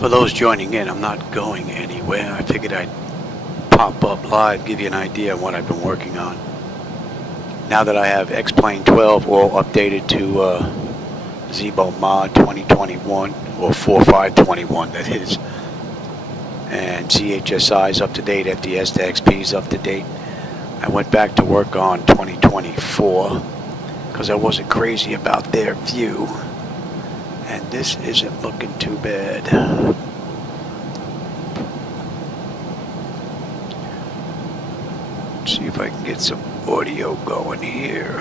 For those joining in, I'm not going anywhere. I figured I'd pop up live, give you an idea of what I've been working on. Now that I have X-Plane 12 all updated to Zibomod 2021, or 4521 that is, and CHSI is up to date, FDS to XP is up to date. I went back to work on 2024 because I wasn't crazy about their view, and this isn't looking too bad. Let's see if I can get some audio going here.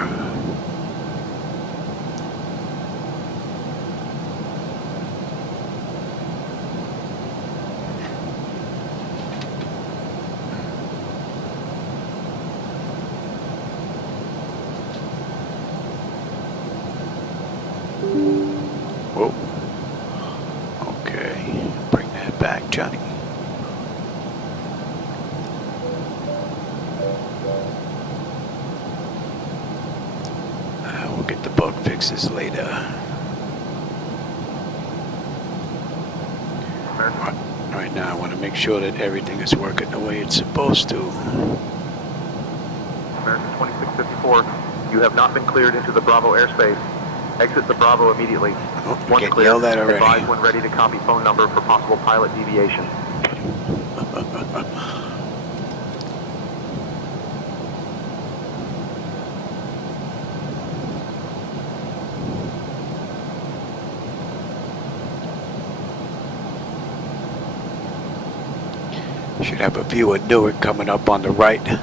Whoa. Okay, bring that back, Johnny. We'll get the bug fixes later. Right now, I want to make sure that everything is working the way it's supposed to. American 2654, you have not been cleared into the Bravo airspace. Exit the Bravo immediately. Oh, Once getting cleared, yelled at already. advise when ready to copy phone number for possible pilot deviation. Should have a view of Newark coming up on the right.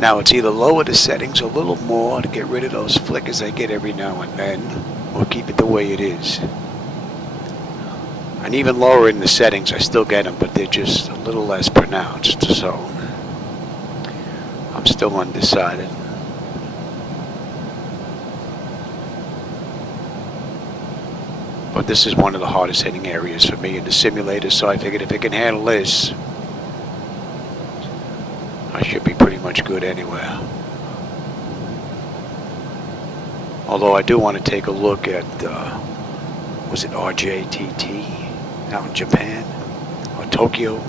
Now it's either lower the settings a little more to get rid of those flickers I get every now and then, or keep it the way it is. And even lower in the settings I still get them, but they're just a little less pronounced, so I'm still undecided. But this is one of the hardest hitting areas for me in the simulator, so I figured if it can handle this, I should be pretty much good anywhere. Although I do want to take a look at, was it RJTT out in Japan? Or Tokyo?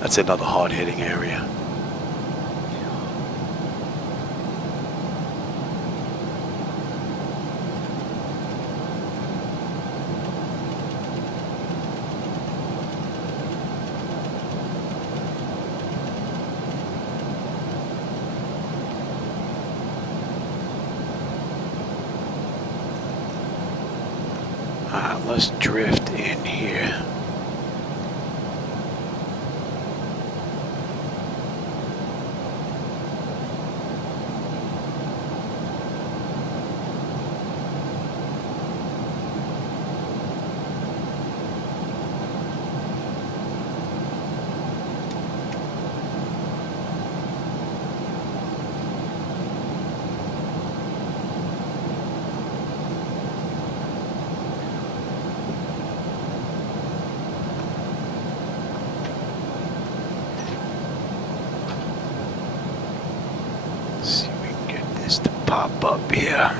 That's another hard-hitting area. Let's drift in here. Pop up here.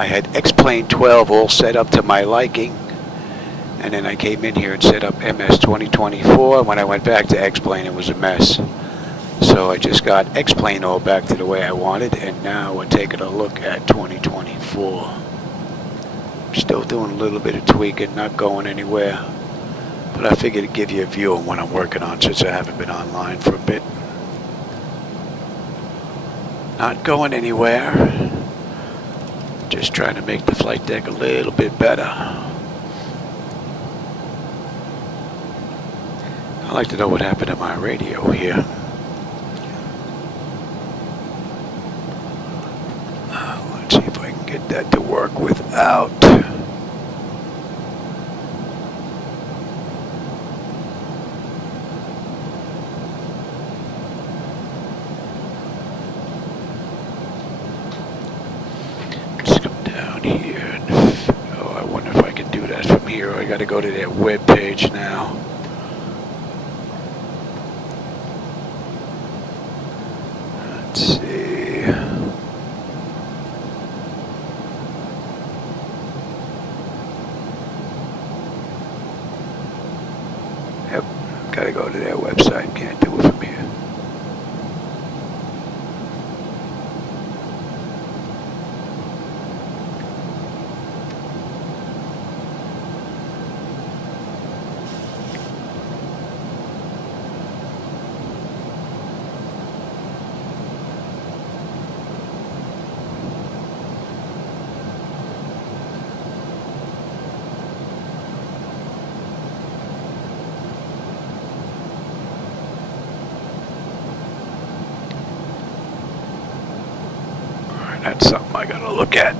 I had X-Plane 12 all set up to my liking, and then I came in here and set up MS 2024. When I went back to X-Plane, it was a mess. So I just got X-Plane all back to the way I wanted, and now we're taking a look at 2024. Still doing a little bit of tweaking, not going anywhere. But I figured to give you a view on what I'm working on since I haven't been online for a bit. Not going anywhere. Just trying to make the flight deck a little bit better. I'd like to know what happened to my radio here. Let's see if I can get that to work without. Just come down here and, oh, I wonder if I can do that from here. I got to go to their web page now. Let's see. Yep, gotta go to their website. Can't do it from here. That's something I gotta look at.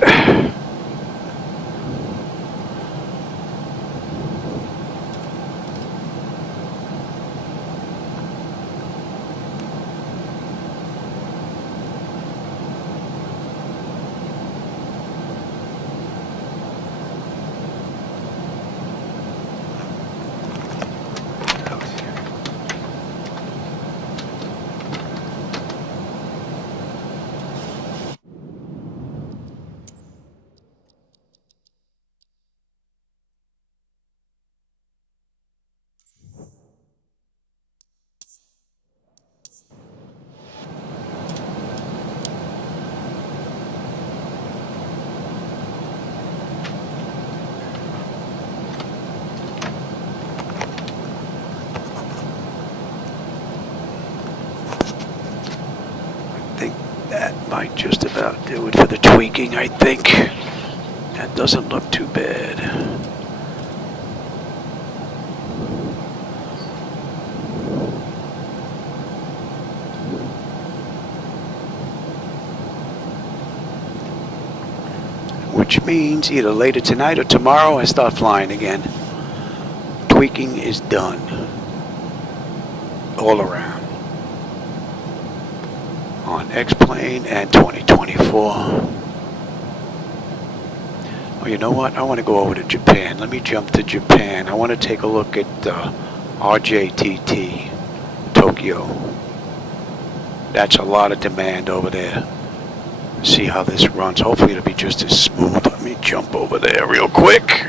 That might just about do it for the tweaking, I think. That doesn't look too bad. Which means either later tonight or tomorrow I start flying again. Tweaking is done. All around. On X-Plane and 2024. Oh, you know what? I want to go over to Japan. Let me jump to Japan. I want to take a look at RJTT, Tokyo. That's a lot of demand over there. See how this runs. Hopefully it'll be just as smooth. Let me jump over there real quick.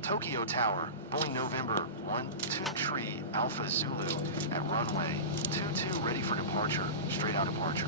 Tokyo Tower, Boeing November 123 Alpha. Alpha Zulu at runway 22 ready for departure. Straight out departure.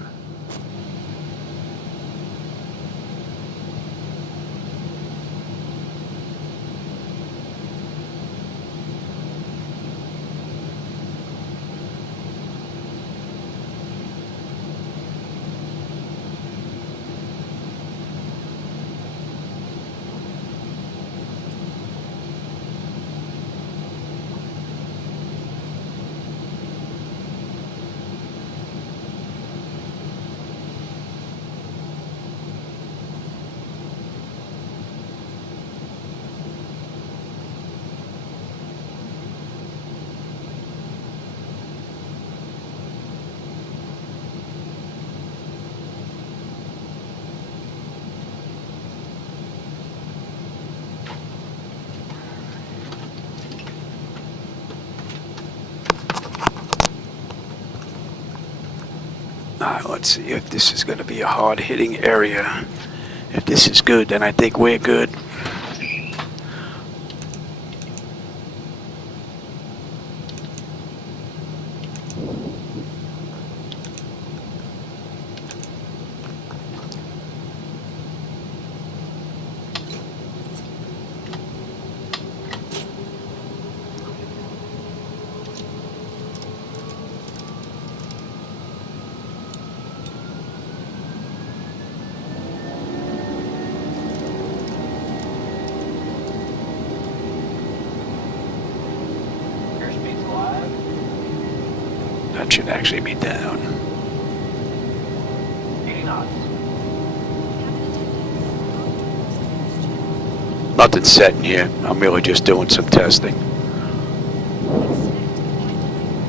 Let's see if this is going to be a hard-hitting area. If this is good, then I think we're good. That should actually be down. 80 knots. Nothing's set in here. I'm really just doing some testing.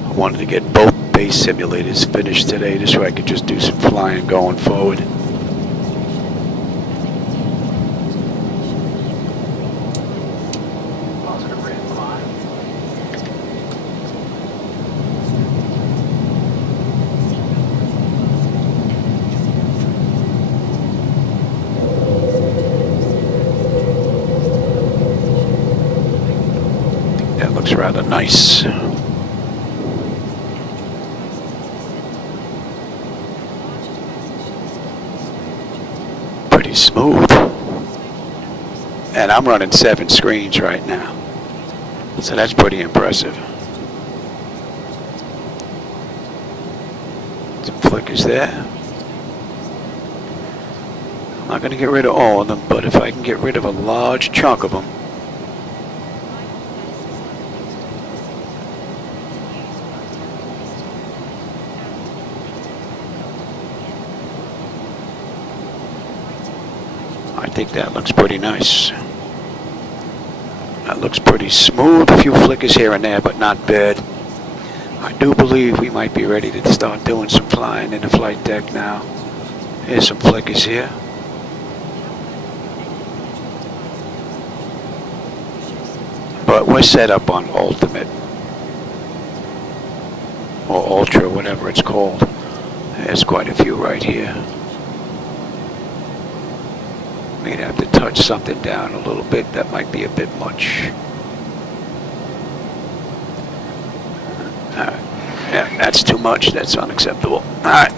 I wanted to get both base simulators finished today, just so I could just do some flying going forward. Positive rate of climb. That looks rather nice. Pretty smooth. And I'm running 7 screens right now. So that's pretty impressive. Some flickers there. I'm not going to get rid of all of them, but if I can get rid of a large chunk of them, I think that looks pretty nice. That looks pretty smooth. A few flickers here and there, but not bad. I do believe we might be ready to start doing some flying in the flight deck now. Here's some flickers here. But we're set up on Ultimate. Or Ultra, whatever it's called. There's quite a few right here. May have to touch something down a little bit. That might be a bit much. Alright. Yeah, that's too much. That's unacceptable. Alright.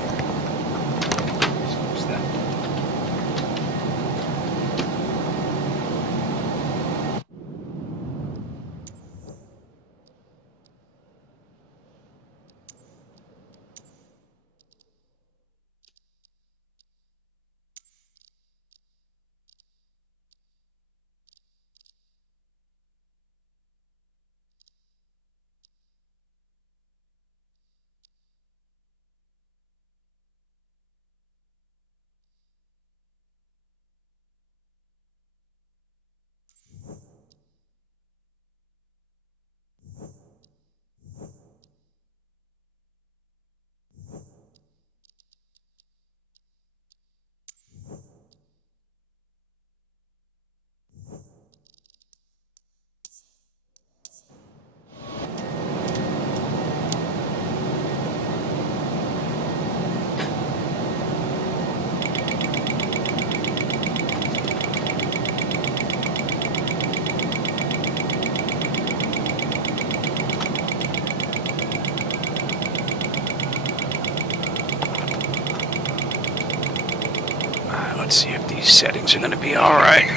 Let's see if these settings are going to be all right.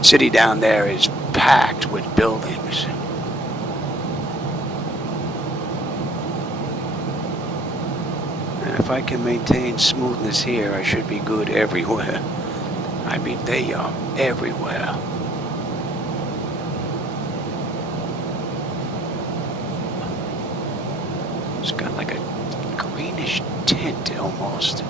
City down there is packed with buildings. And if I can maintain smoothness here, I should be good everywhere. I mean, they are everywhere. It's got like a greenish tint almost.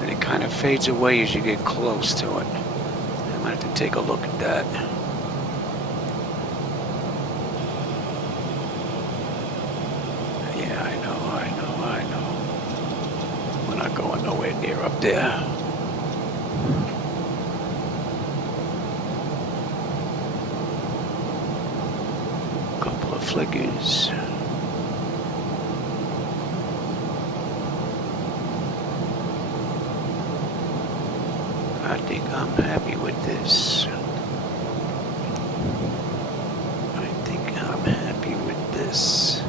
And it kind of fades away as you get close to it. I might have to take a look at that. Yeah, I know. We're not going nowhere near up there. Couple of flickers. I think I'm happy with this. I think I'm happy with this.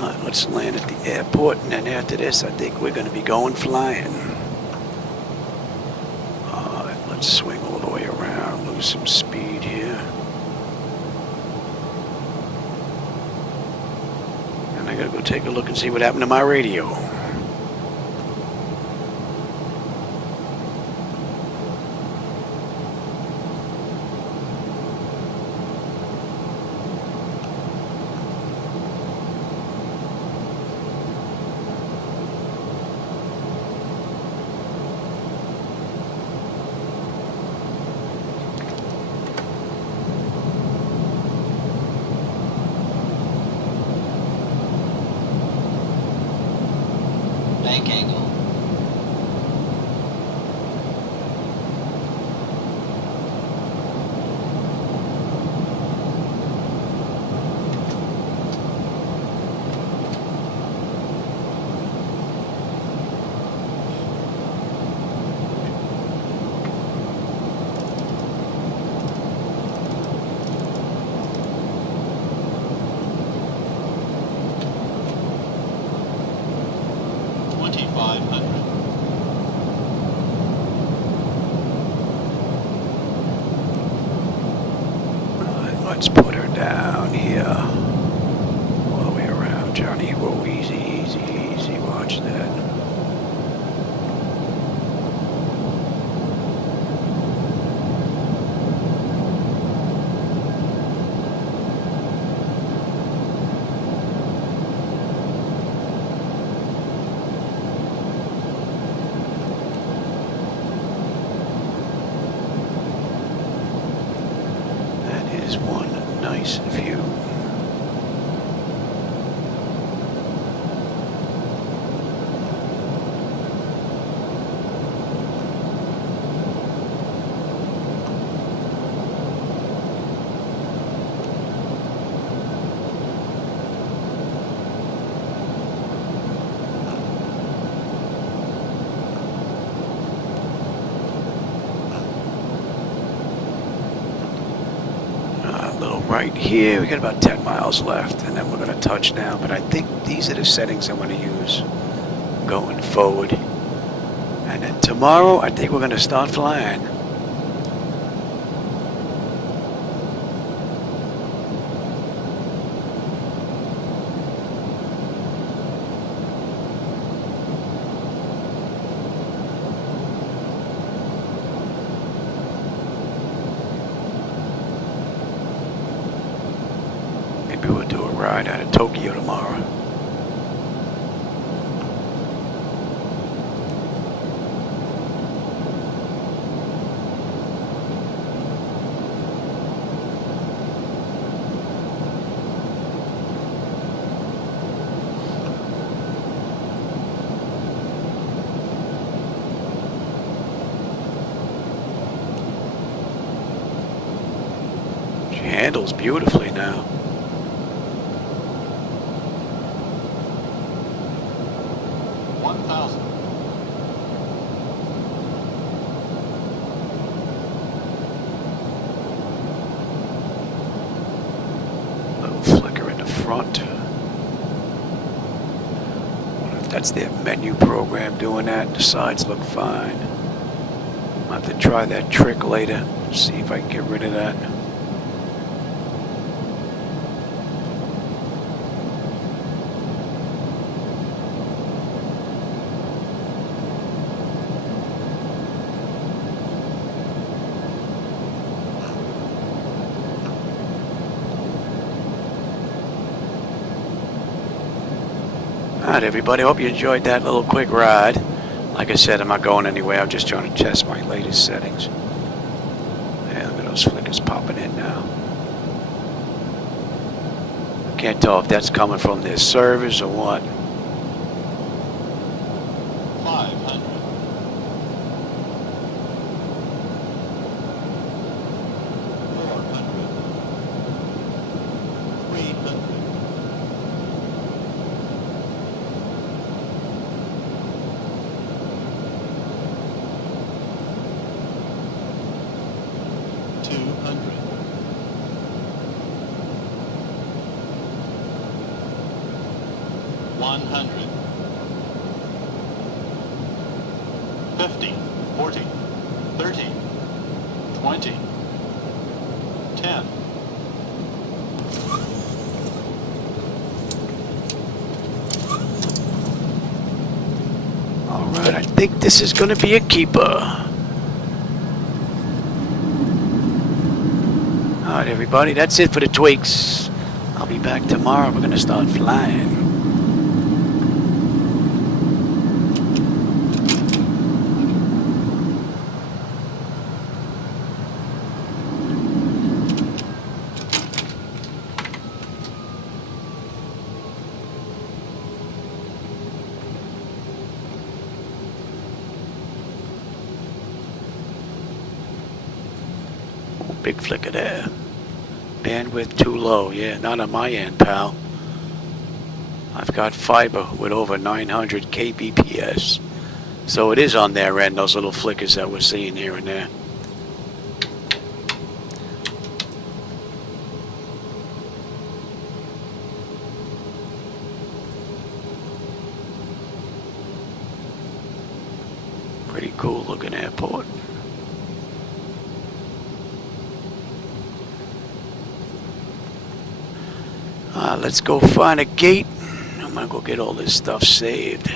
Alright, let's land at the airport, and then after this, I think we're going to be going flying. Alright, let's swing all the way around, lose some speed here. And I got to go take a look and see what happened to my radio. Bank angle. Let's put her down here. All the way around, Johnny. Whoa, easy, easy, easy. Watch that. One nice view. Right here, we got about 10 miles left, and then we're going to touch down. But I think these are the settings I'm going to use going forward. And then tomorrow, I think we're going to start flying. Maybe we'll do a ride out of Tokyo tomorrow. She handles beautifully now. Little flicker in the front. That's their menu program doing that. The sides look fine. I'll have to try that trick later. See if I can get rid of that. Alright everybody, hope you enjoyed that little quick ride. Like I said, I'm not going anywhere. I'm just trying to test my latest settings. Yeah, look at those flickers popping in now. Can't tell if that's coming from their servers or what. 500. 400. 300. 200. 100. 50, 40, 30, 20, 10. Alright, I think this is going to be a keeper. Alright everybody, that's it for the tweaks. I'll be back tomorrow. We're going to start flying. Big flicker there. Bandwidth too low. Yeah, not on my end, pal. I've got fiber with over 900 kbps. So it is on their end, those little flickers that we're seeing here and there. Pretty cool looking airport. Let's go find a gate. I'm gonna go get all this stuff saved.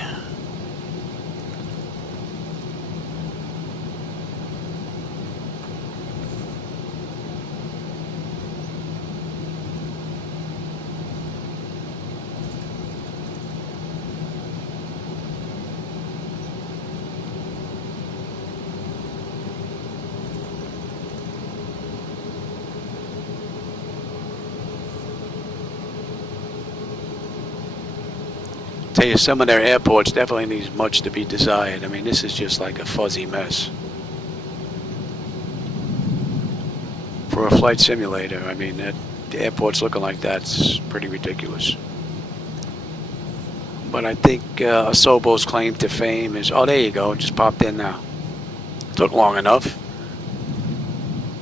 Tell you, some of their airports definitely needs much to be desired. I mean, this is just like a fuzzy mess. For a flight simulator, I mean, the airports looking like that's pretty ridiculous. But I think Asobo's claim to fame is, oh, there you go, it just popped in now. Took long enough.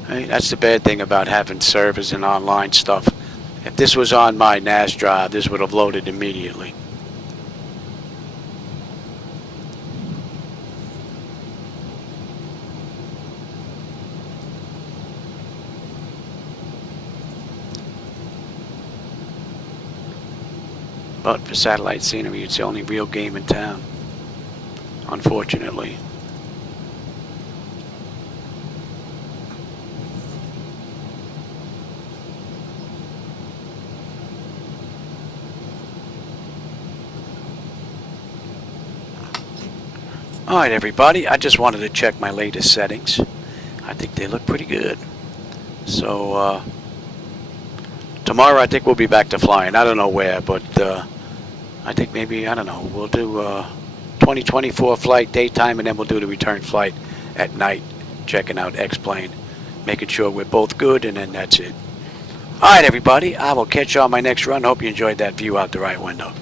I mean, that's the bad thing about having servers and online stuff. If this was on my NAS drive, this would have loaded immediately. But for satellite scenery, it's the only real game in town, unfortunately. Alright everybody, I just wanted to check my latest settings. I think they look pretty good. So, tomorrow I think we'll be back to flying. I don't know where, but I think maybe, I don't know, we'll do 2024 flight daytime, and then we'll do the return flight at night, checking out X-Plane, making sure we're both good, and then that's it. Alright everybody, I will catch you on my next run. Hope you enjoyed that view out the right window.